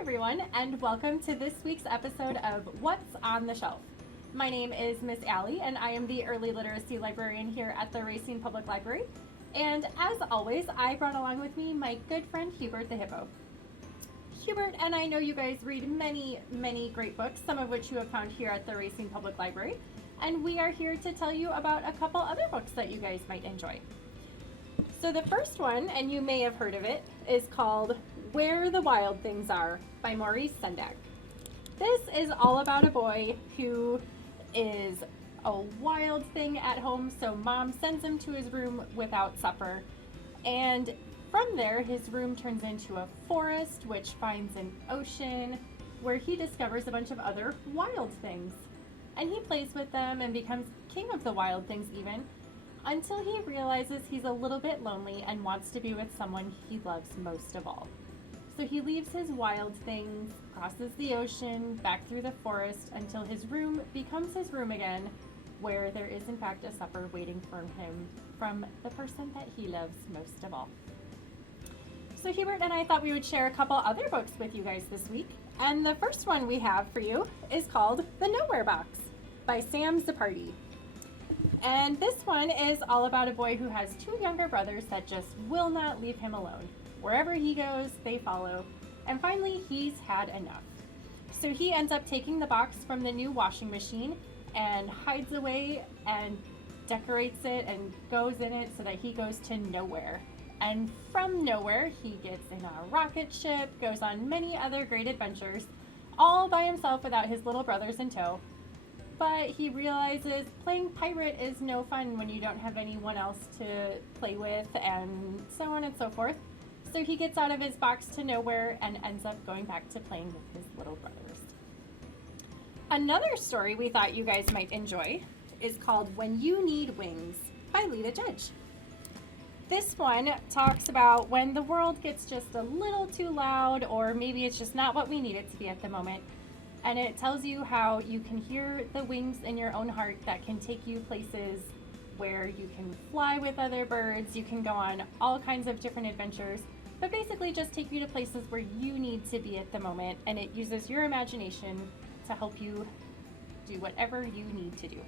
everyone, and welcome to this week's episode of What's on the Shelf. My name is Miss Allie, and I am the Early Literacy Librarian here at the Racine Public Library. And as always, I brought along with me my good friend Hubert the Hippo. Hubert and I know you guys read many, many great books, some of which you have found here at the Racine Public Library, and we are here to tell you about a couple other books that you guys might enjoy. So the first one, and you may have heard of it, is called Where the Wild Things Are by Maurice Sendak. This is all about a boy who is a wild thing at home, so mom sends him to his room without supper. And from there, his room turns into a forest, which finds an ocean, where he discovers a bunch of other wild things. And he plays with them and becomes king of the wild things even, until he realizes he's a little bit lonely and wants to be with someone he loves most of all. So he leaves his wild things, crosses the ocean, back through the forest, until his room becomes his room again, where there is in fact a supper waiting for him from the person that he loves most of all. So Hubert and I thought we would share a couple other books with you guys this week. And the first one we have for you is called The Nowhere Box by Sam Zuppardi. And this one is all about a boy who has two younger brothers that just will not leave him alone. Wherever he goes, they follow. And finally, he's had enough. So he ends up taking the box from the new washing machine and hides away and decorates it and goes in it so that he goes to nowhere. And from nowhere, he gets in a rocket ship, goes on many other great adventures, all by himself without his little brothers in tow. But he realizes playing pirate is no fun when you don't have anyone else to play with, and so on and so forth. So he gets out of his box to nowhere and ends up going back to playing with his little brothers. Another story we thought you guys might enjoy is called When You Need Wings by Lita. This one talks about when the world gets just a little too loud, or maybe it's just not what we need it to be at the moment. And it tells you how you can hear the wings in your own heart that can take you places where you can fly with other birds, you can go on all kinds of different adventures, but basically just take you to places where you need to be at the moment, and it uses your imagination to help you do whatever you need to do.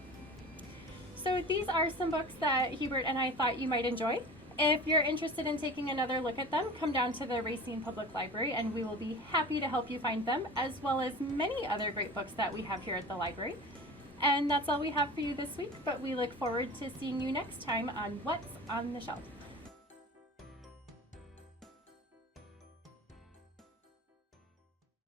So these are some books that Hubert and I thought you might enjoy. If you're interested in taking another look at them, come down to the Racine Public Library and we will be happy to help you find them, as well as many other great books that we have here at the library. And that's all we have for you this week, but we look forward to seeing you next time on What's on the Shelf.